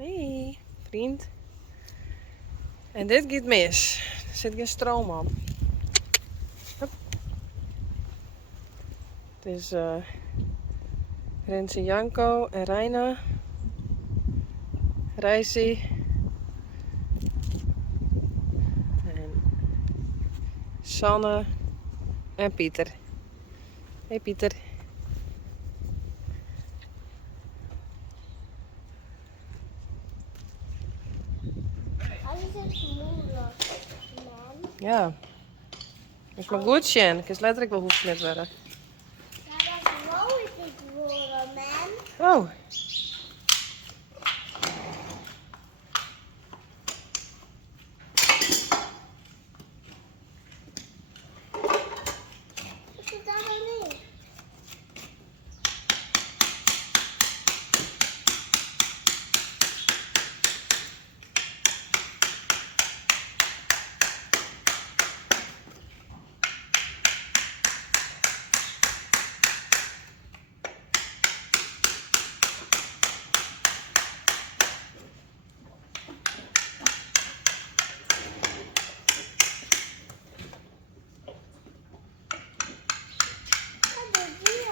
Hey, vriend. En dit gaat mis. Er zit geen stroom op. Hup. Het is Renze, Janko en Reina. Reisi. En Sanne en Pieter. Hey Pieter. Alles is moeilijk, man. Ja. Is maar goed, Sjen. Ik is letterlijk wel hoeft met worden. Ja, dat wou ik niet worden, man. Oh. Wat is dat nou niet? Wat is dit?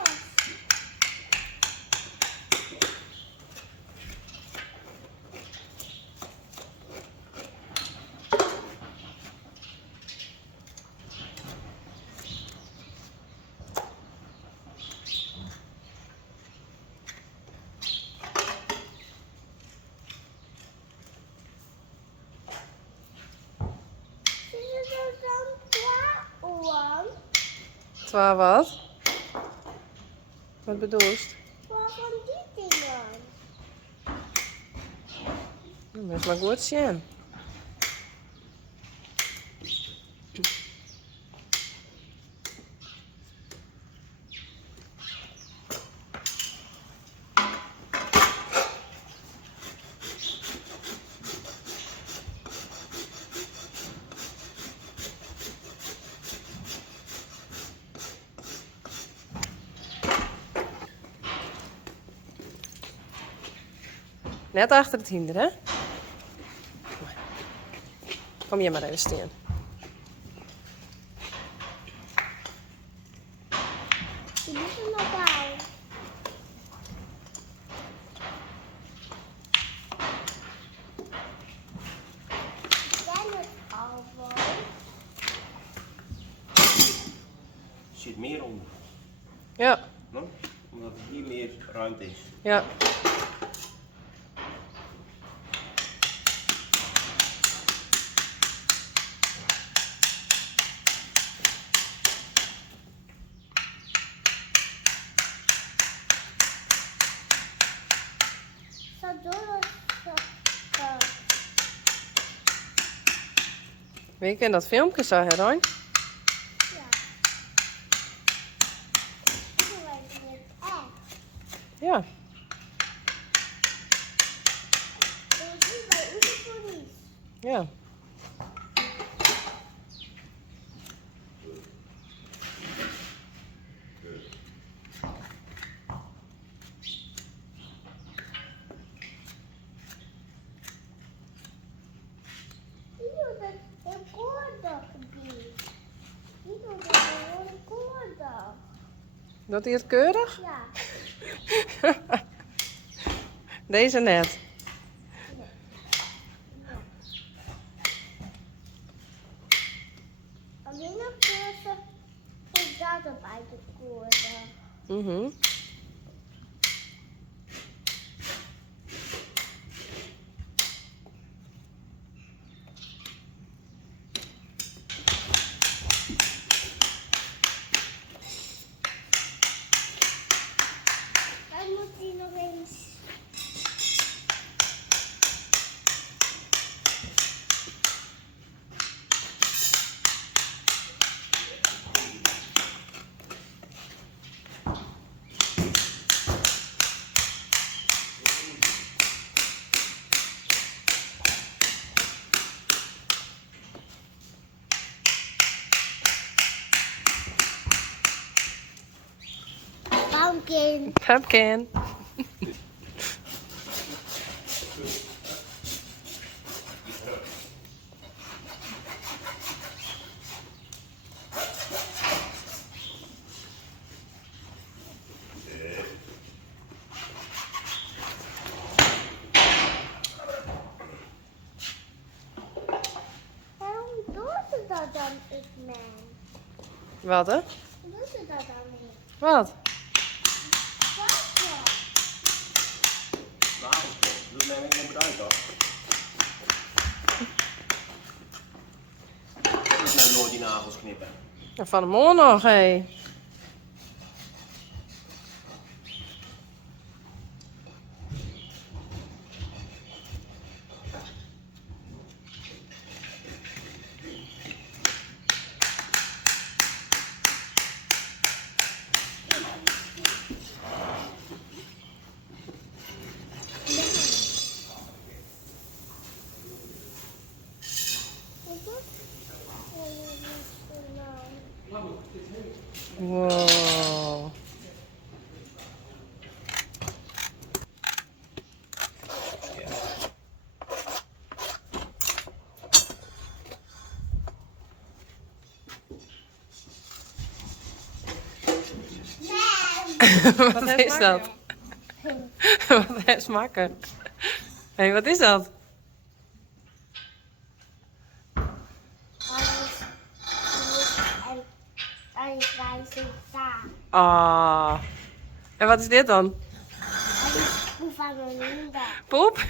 Is het dan klaar? Twa wat? Wat bedoel je? Wat van die dingen? Dat is maar goed, Sjen. Net achter het hinder, hè? Kom je maar even staan. Die is er nog bij. Ik ken het al wel. Er zit meer onder, Ja, no? Omdat er hier meer ruimte is. ja. Zo door zo. Wie kent dat filmpje zo, hè, Ron? Ja. Doe wij het echt. Ja. Dat is niet bij uniformies. Ja. Die doet het een koordag gebied. Die doet het gewoon een koordag. Doet hij het keurig? Ja. Deze net. Alleen nog kursen is dat op uit de koordag. Mhm. Dan moet hij nog eens. Pumpkin. Pumpkin. Wat hè? Hoe doet ze dat dan niet? Wat? Wat dan? Nagelknip. Doe mij niet meer uit toch? Ik moet nou nooit die nagels knippen. Van de morgen nog, hé. Wat doet ze? Wow. Wat is dat? Wat is smaken? Hé, wat is dat? Alles wijze daar. Ah. En wat is dit dan? Hoe van mijn moeder? Poep?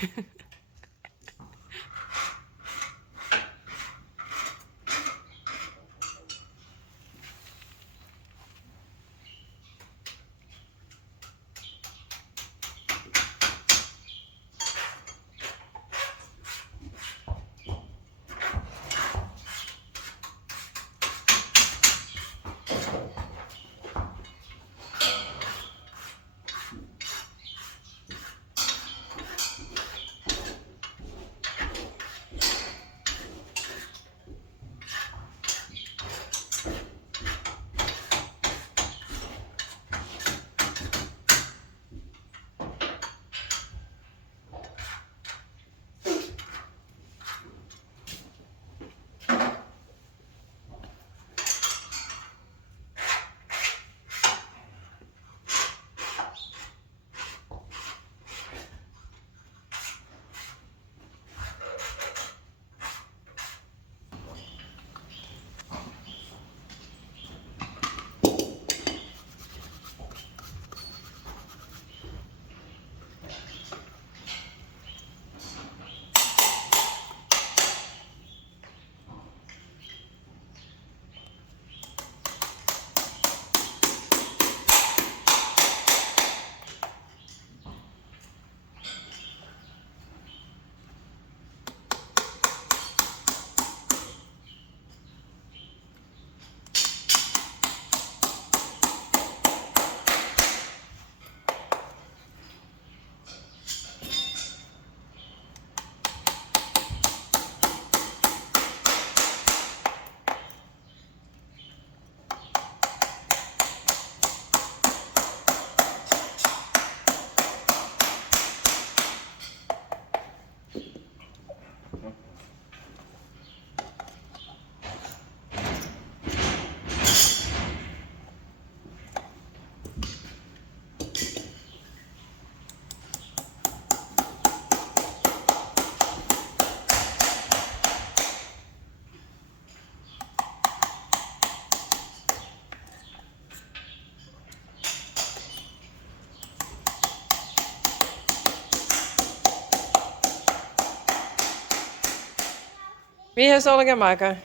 Wie zal ik gaan maken?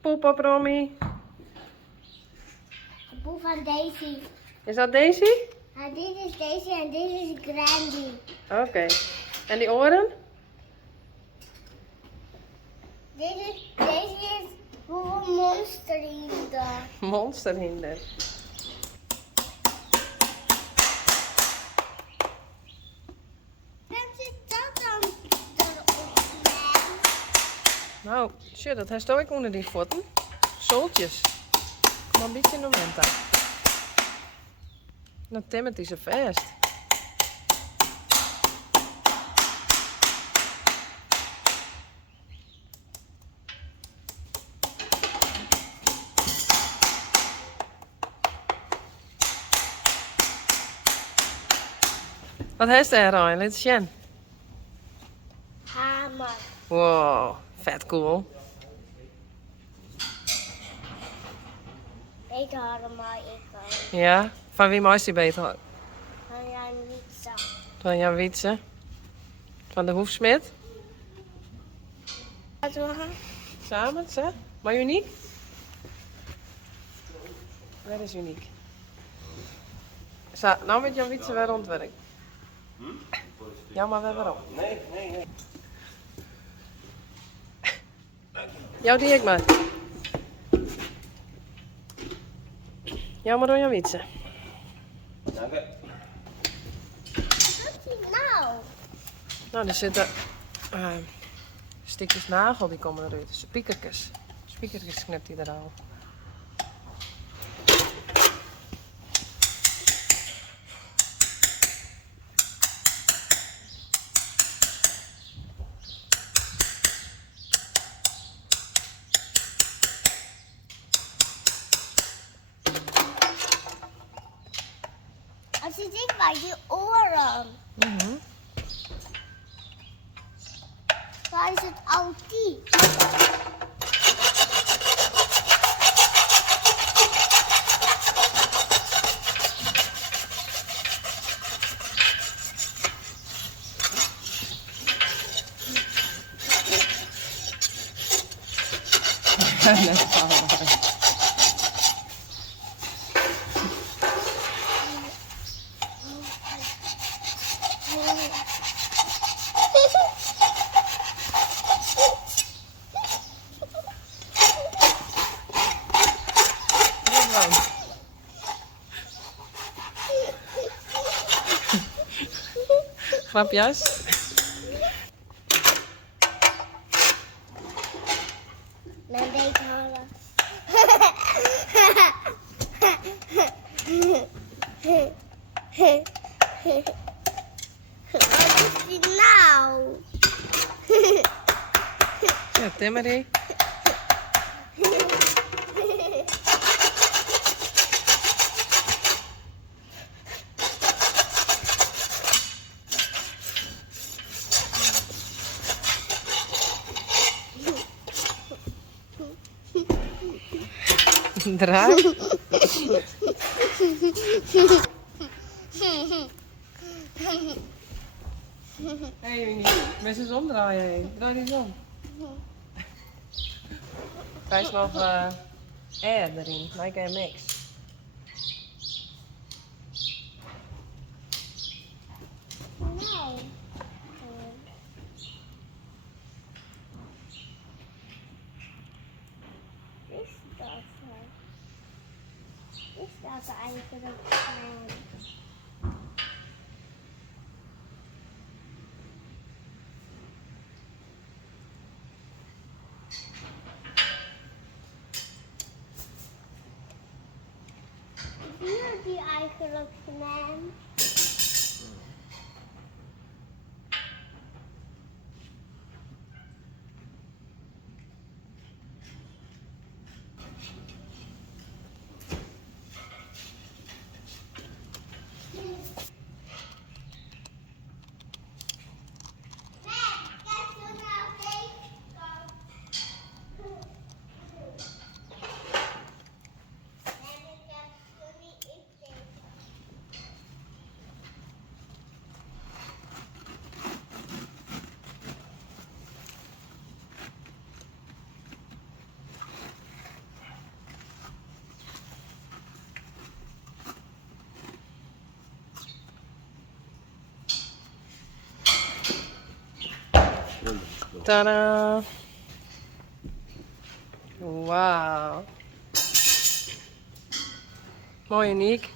Poep op Romy. De boel van Daisy. Is dat Daisy? Ja, dit is Daisy en dit is Grandy. Oké. En die oren? Deze is hoeveel monster hier. Monsterhinder. Waarom zit dat dan erop? Nou, shit, dat heeft ook onder die voeten. Zooltjes. Kom een beetje in de moment aan. Nou, Timothy is er vast. Wat heeft hij er aan? Laat eens zien. Hamer. Wow, vet cool. Ik had hem maar ik ook. Ja? Van wie maakt die beter? Van Jan Wietsa. Van Jan Wietse? Van de Hoefsmid? Wat we gaan? Samen, zeg? Maar uniek? Waar is uniek? Nou met Jan Wietse weer rond het werk. Ja, maar we hebben op. Nee, nee, nee. Jou die ik maar. Jou maar door Jan Wietse. Dank je. Wat is die nou? Nou, er zitten stukjes nagel die komen eruit. Spiekertjes. Spiekertjes knipt hij er al. Als je ziet bij die oren. Waar is het autiek? Grapjes? Mijn beet halen. Wat is die nou? Ja, Timmerie. Draai. Hé, Uniek. Met eens omdraaien heen. Draai niet om. Hij is nog air erin. Like a mix. Nou. Is dat zo? Is dat eigenlijk klein? Is hier die eigenlijk klein? Tadaa! Wauw. Mooi, Uniek.